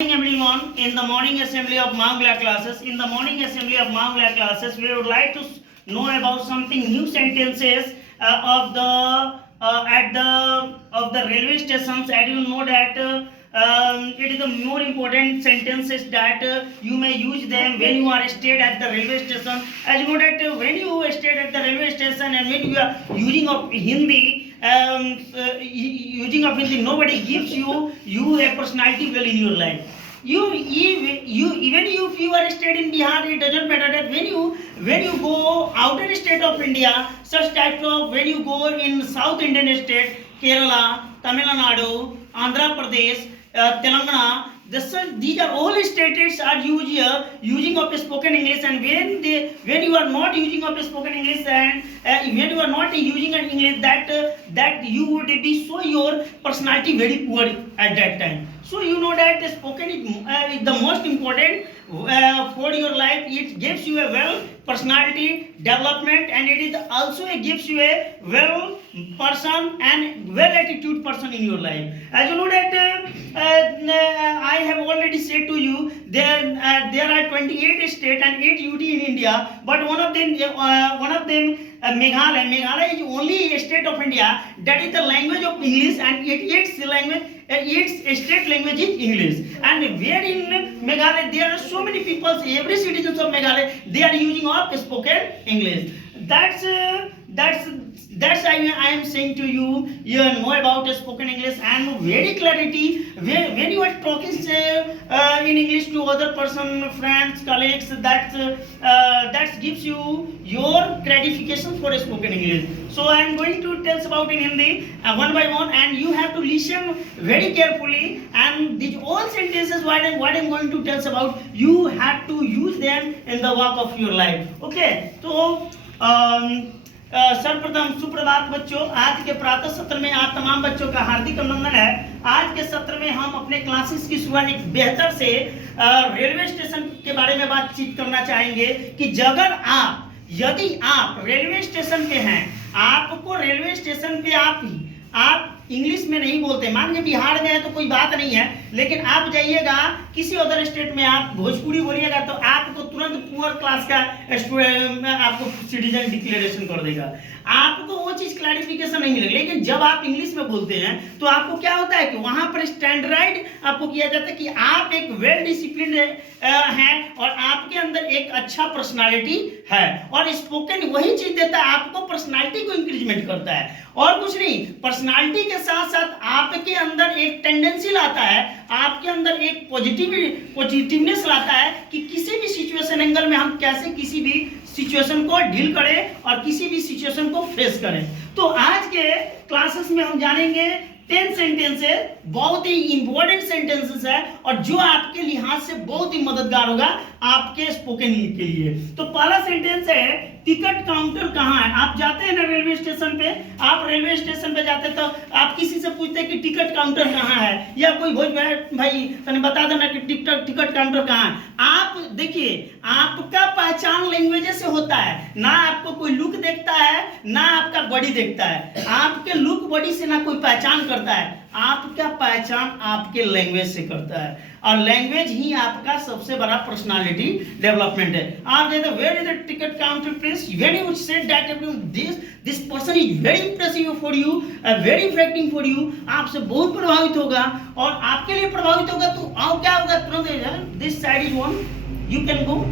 Everyone, in the morning assembly of Mangla classes, we would like to know about something new sentences of the at the of the railway stations. And you know that it is the more important sentences that you may use them when you are stayed at the railway station. As you know that when you stayed at the railway station and when you are using of Hindi, nobody gives you a personality well in your life. You even if you are stayed in Bihar, it doesn't matter that when you go outer state of India, such types of when you go in South Indian state, Kerala, Tamil Nadu, Andhra Pradesh, Telangana, these are all states are using of spoken English. And when you are not using of spoken English and when you are not using an English, that you would be so your personality very poor at that time. So you know that the spoken is the most important for your life. It gives you a well personality development, and it is also gives you a well person and well attitude person in your life. As you know that I have already said to you there are 28 states and 8 UT in India, but one of them Meghalaya is only a state of India that is the language of English, and its state language is English. And where in Meghalaya there are so many people, every citizens of Meghalaya, they are using of spoken English. That's I am saying to you, you know about spoken English and very clarity. When you are talking in English to other person, friends, colleagues, that gives you your gratification for spoken English. So I am going to tell about in Hindi one by one, and you have to listen very carefully. And these all sentences what I am going to tell about, you have to use them in the work of your life. Okay, so सर्वप्रथम सुप्रभात बच्चों। आज के प्रातः सत्र में आप तमाम बच्चों का हार्दिक अभिनंदन है। आज के सत्र में हम अपने क्लासेस की शुरुआत एक बेहतर से रेलवे स्टेशन के बारे में बातचीत करना चाहेंगे कि यदि आप रेलवे स्टेशन पे हैं, आपको रेलवे स्टेशन पे आप इंग्लिश में नहीं बोलते, मान के बिहार में है तो कोई बात नहीं है, लेकिन आप जाइएगा किसी अदर स्टेट में, आप भोजपुरी बोलिएगा तो आपको तुरंत पुअर क्लास का स्टूडेंट आपको सिटीजन डिक्लेरेशन कर देगा, आपको वो चीज क्लैरिफिकेशन नहीं मिलेगी। लेकिन जब आप इंग्लिश में बोलते हैं तो आपको क्या होता है कि वहां पर स्टैंडर्ड आपको किया जाता है कि आप एक वेल डिसिप्लिन हैं और आपके अंदर एक अच्छा पर्सनालिटी है। और स्पोकन वही चीज देता है, आपको पर्सनालिटी को इंक्रीजमेंट करता है और कुछ नहीं। पर्सनालिटी के साथ साथ आपके अंदर एक टेंडेंसी लाता है, आपके अंदर एक पॉजिटिवनेस लाता है कि किसी भी सिचुएशन एंगल में हम कैसे किसी भी सिचुएशन को डील करें और किसी भी सिचुएशन को फेस करें। तो आज के क्लासेस में हम जानेंगे 10 सेंटेंसेस, बहुत ही इंपॉर्टेंट सेंटेंसेस है और जो आपके लिहाज से बहुत ही मददगार होगा आपके स्पोकन के लिए। तो पहला सेंटेंस है, टिकट काउंटर कहाँ है? आप जाते हैं ना रेलवे स्टेशन पे, आप रेलवे स्टेशन पे जाते तो आप किसी से पूछते हैं कि टिकट काउंटर कहाँ है, या कोई भाई तने बता देना कि टिकट काउंटर कहाँ है। आप देखिए, आपका पहचान लैंग्वेज से होता है, ना आपको कोई लुक देखता है ना आपका बॉडी देखता है। आपके लुक बॉडी से ना कोई पहचान करता है, आपका पहचान आपके लैंग्वेज से करता है और लैंग्वेज ही आपका सबसे बड़ा पर्सनालिटी डेवलपमेंट है। आप कहते हैं where is the ticket counter place, when you said that this person is very impressive for you, very effective for you, आपसे बहुत प्रभावित होगा और आपके लिए प्रभावित होगा तो आओ क्या होगा, तुरंत this side is one, you can go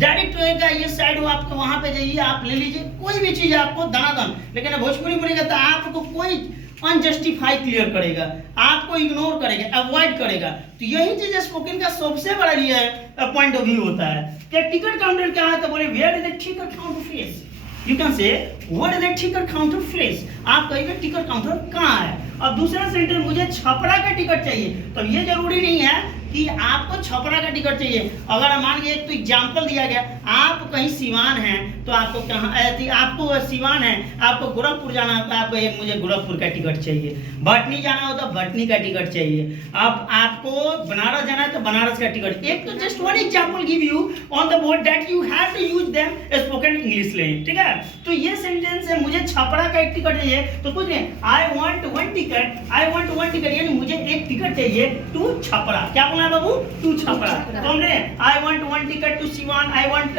direct रहेगा, ये साइड हो, आपको वहां पे जाइए, आप ले लीजिए कोई भी चीज आपको दनादन। लेकिन भोजपुरी बोलेगा तो आपको कोई अनजस्टिफाई क्लियर करेगा, आपको इग्नोर करेगा, अवॉइड करेगा। तो यही चीज स्पोकन का सबसे बड़ा ये पॉइंट ऑफ व्यू होता है कि टिकट काउंटर क्या है, तो बोले where is the ticket counter place, you can say what is the ticket counter place, आप कहिए टिकट काउंटर कहाँ है। और दूसरा सेंटेंस, मुझे छपरा का टिकट चाहिए, तो ये जरूरी नहीं है कि आपको छपरा का टिकट चाहिए। अगर मान के एक तो एग्जाम्पल दिया गया, आप कहीं सिवान हैं तो आपको कहाँ, आपको सिवान है, आपको गोरखपुर जाना है तो आपको एक मुझे गोरखपुर का टिकट चाहिए, भटनी जाना हो तो भटनी का टिकट चाहिए, आपको बनारस जाना है तो बनारस का टिकट। एक तो just one example give you on the board that you have to use them spoken English language, ठीक है। तो ये सेंटेंस है, मुझे छपरा का एक टिकट चाहिए, तो कुछ नहीं, आई वांट वन टिकट, आई वांट वन टिकट, यानी मुझे एक टिकट चाहिए टू छपरा। क्या बोलना है बाबू? टू छपरा। तो हमने I want one ticket to Siwan, I want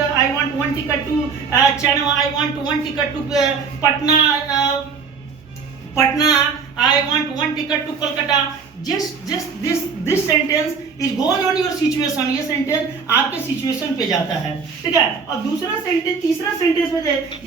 one ticket to Chainwa, I want one ticket to Patna, I want one ticket to Kolkata. Just this sentence is goes on your situation. ये sentence आपके situation पे जाता है, ठीक है। और दूसरा sentence, तीसरा सेंटेंस में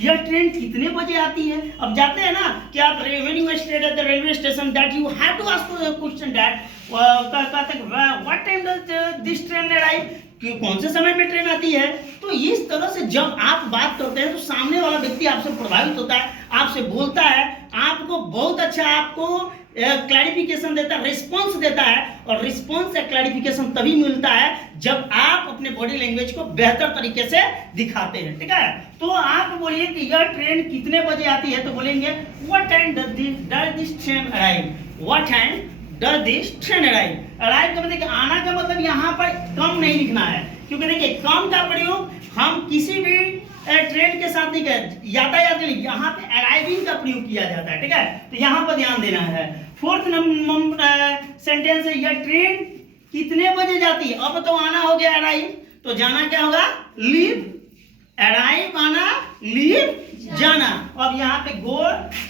यह ट्रेन कितने बजे आती है। अब जाते हैं ना कि आप when you stayed at the railway station that you have to ask a question that what time does this train arrive, कि कौन से समय में ट्रेन आती है। तो इस तरह से जब आप बात करते हैं तो सामने वाला व्यक्ति आपसे प्रभावित होता है, आपसे बोलता है, आपको बहुत अच्छा आपको क्लैरिफिकेशन देता है, रिस्पॉन्स देता है। और रिस्पॉन्स या क्लैरिफिकेशन तभी मिलता है जब आप अपने बॉडी लैंग्वेज को बेहतर तरीके से दिखाते हैं, ठीक है। तो आप बोलिए कि यह ट्रेन कितने बजे आती है, तो बोलेंगे what time does this train arrive, what time does this train arrive. Arrive का मतलब आना का मतलब यहाँ पर कम नहीं लिखना है, क्योंकि देखिए कम का प्रयोग हम किसी भी ट्रेन के साथ नहीं करते, यातायात नहीं, यहाँ पे अराइविंग का प्रयोग किया जाता है, ठीक है। तो यहाँ पर ध्यान देना है। फोर्थ नंबर सेंटेंस है, यह ट्रेन कितने बजे जाती है। अब तो आना हो गया अराइव, तो जाना क्या होगा? लीव। अराइव आना, लीव जाना। अब यहाँ पे गो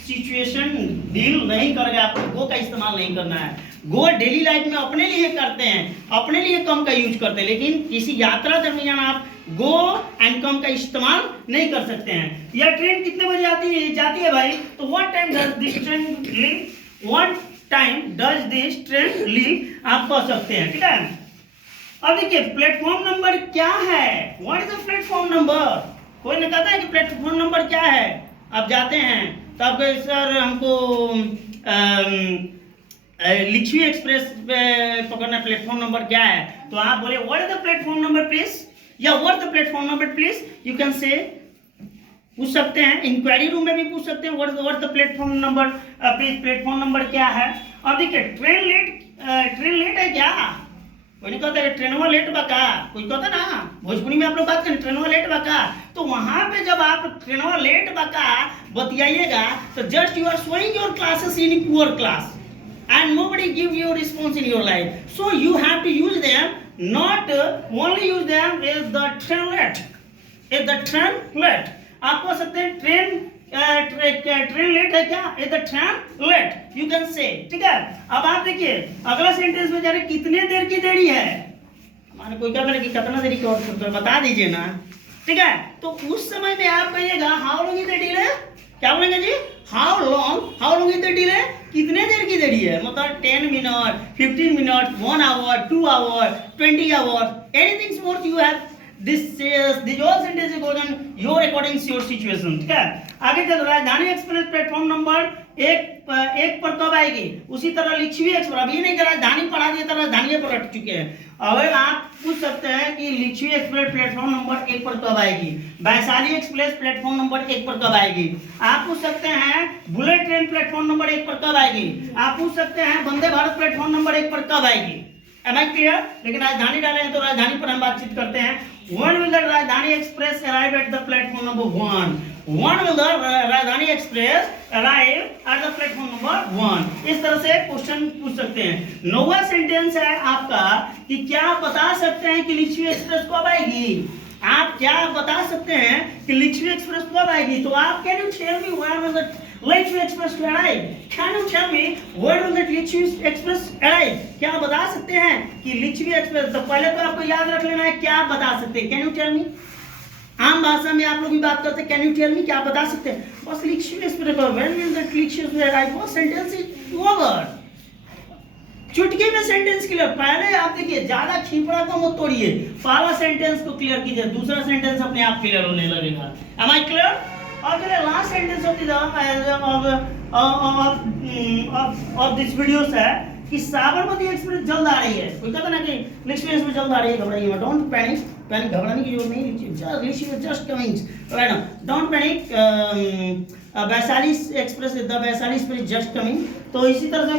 सिचुएशन डील नहीं करेगा, आपको गो का इस्तेमाल नहीं करना है। गो डेली लाइफ में अपने लिए करते हैं, अपने लिए कम का यूज करते हैं, लेकिन किसी यात्रा दरमियान आप गो एंड कम का इस्तेमाल नहीं कर सकते हैं। यह ट्रेन कितने बजे जाती है भाई, तो what time does this train leave, what time does this train leave आप कह सकते हैं, ठीक है। अब देखिए प्लेटफॉर्म नंबर क्या है, what is the platform number. कोई ने कहता है कि प्लेटफॉर्म नंबर क्या है। आप जाते हैं तो आप कहे सर हमको लिच्छवी एक्सप्रेस पे पकड़ना, प्लेटफॉर्म नंबर क्या है, तो आप बोले what is the platform number please, या what the platform number please, you can say पूछ सकते हैं। इंक्वायरी रूम में भी पूछ सकते हैं what the platform number please, platform number क्या है। और देखिए ट्रेन लेट है क्या, कोई नहीं कहता ट्रेनवा लेट बा का, कोई कहता ना भोजपुरी में आप लोग बात करें ट्रेनवा लेट बा का, तो वहां पे जब आप ट्रेनवा लेट बा का बतियाइएगा तो just you are showing your classes in poor class and nobody give you response in your life, so you have to use them, not only use them is the train late, is the train late। आप कह सकते हैं train late है क्या, is the train late, you can say, ठीक है। अब आप देखिए अगला सेंटेंस में जा रहे कितने देर की देरी है, माने कोई क्या करे कि कितना देरी का और बता दीजिए ना, ठीक है। तो उस समय में आप कहिएगा how long is the delay, क्या बोलेंगे जी, how long is the delay, कितने देर की देरी है, मतलब 10 minute, 15 minute, 1 hour, 2 hour, 20 hour, anything more you have this all sentence goes on your according your situation, ठीक है। आगे चल राजधानी एक्सप्रेस प्लेटफॉर्म नंबर एक पर कब आएगी, उसी तरह लिच्छवी एक्सप्रेस, अभी नहीं राजधानी पढ़ा दिया था, राजधानी पर रट चुके हैं। अगर आप पूछ सकते हैं कि लिच्छवी एक्सप्रेस प्लेटफॉर्म नंबर 1 पर कब आएगी, वैशाली एक्सप्रेस प्लेटफॉर्म नंबर 1 पर कब आएगी, आप पूछ सकते हैं बुलेट ट्रेन प्लेटफॉर्म नंबर 1 पर कब आएगी, आप पूछ सकते हैं वंदे भारत प्लेटफॉर्म नंबर 1 पर कब आएगी। Am I clear? लेकिन राजधानी डाले हैं तो राजधानी पर हम बातचीत करते हैं। When will the राजधानी express arrive at the platform number 1? When will the राजधानी express arrive at the platform number 1? इस तरह से क्वेश्चन पूछ सकते हैं। नौवां सेंटेंस है आपका कि क्या आप बता सकते हैं कि लिच्छवी एक्सप्रेस कब आएगी, आप क्या बता सकते हैं कि लिच्छवी एक्सप्रेस कब आएगी, तो आप can you tell me when will the Lichchhavi Express arrive, can you tell me when will the Lichchhavi Express arrive, क्या आप बता सकते हैं कि लिच्छवी एक्सप्रेस, तो पहले तो आपको याद रख लेना है क्या आप बता सकते हैं, कैन यू टेल मी। आम भाषा में आप लोग भी बात करते हैं कैन यू टेल मी, क्या आप बता सकते हैं, बस Lichchhavi Express when will the Lichchhavi Express arrive, वो सेंटेंस इज ओवर, चुटकी में सेंटेंस क्लियर। पहले आप देखिए ज्यादा खीपड़ा को मत तोड़िए, पहला सेंटेंस को क्लियर कीजिए, दूसरा सेंटेंस अपने आप क्लियर होने लगेगा। Am I clear? और चलिए last sentence of this videos है कि साबरमती एक्सप्रेस जल्द आ रही है। कोई कहता ना कि एक्सप्रेस में जल्द आ रही है, घबराइए मत, डोंट पैनिक, घबराने की जरूरत नहीं, just coming right now, don't panic. Vaishali express, the Vaishali express just coming. तो इसी तरह से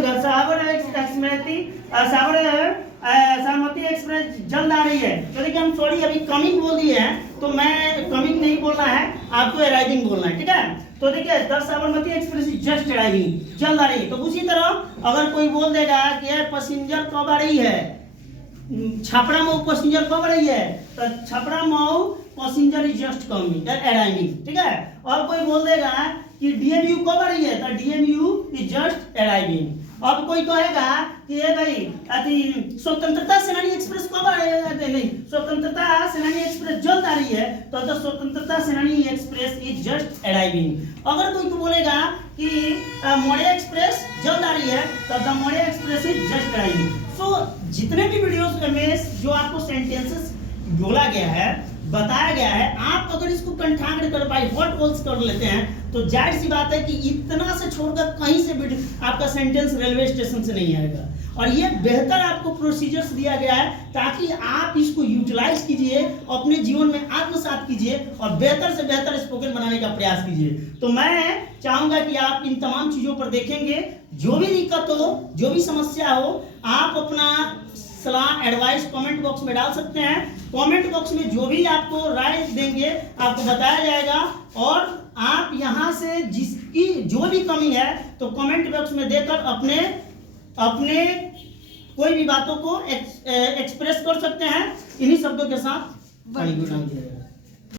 साबरमती एक्सप्रेस जल्द आ रही है। तो देखिए हम सॉरी अभी कमिंग बोल दिए हैं, तो मैं कमिंग नहीं बोलना है, आपको अराइविंग बोलना है, ठीक है। तो देखिए the Sabarmati express just arriving, जल्द आ रही है। तो उसी तरह अगर कोई बोल देगा कि पैसेंजर कब आ रही है, छपरा मऊ पैसेंजर कब आ रही है, तो Chhapra Mau passenger is just coming, arriving, ठीक है। और कोई बोल देगा कि डीएमयू कब आ रही है, तो डीएमयू इज जस्ट अराइविंग। अब कोई कहेगा कि ये भाई अति स्वतंत्रता सेनानी एक्सप्रेस कब आ रही है, नहीं स्वतंत्रता सेनानी एक्सप्रेस जल्द आ रही है, तो द स्वतंत्रता सेनानी एक्सप्रेस इज जस्ट अराइविंग। अगर कोई बोलेगा कि मौर्य एक्सप्रेस जल्द आ रही है, तो the Maurya express is just arriving. So जितने भी वीडियोस में जो आपको सेंटेंसेस बोला गया है, बताया गया है, आप अगर इसको कंठाग्र कर पाए, हॉट वॉल्स कर लेते हैं, तो जाहिर सी बात है कि इतना से छोड़कर कहीं से भी आपका सेंटेंस रेलवे स्टेशन से नहीं आएगा। और ये बेहतर आपको प्रोसीजर्स दिया गया है ताकि आप इसको यूटिलाइज कीजिए, अपने जीवन में आत्मसात कीजिए और बेहतर से बेहतर स्पोकन बनाने का प्रयास कीजिए। तो मैं चाहूंगा कि आप इन तमाम चीजों पर देखेंगे, जो भी दिक्कत हो, जो भी समस्या हो, आप अपना सलाह एडवाइस कमेंट बॉक्स में डाल सकते हैं। कमेंट बॉक्स में जो भी आपको राय देंगे आपको बताया जाएगा, और आप यहां से जिसकी जो भी कमी है तो कमेंट बॉक्स में देकर अपने कोई भी बातों को एक्सप्रेस कर सकते हैं। इन्हीं शब्दों के साथ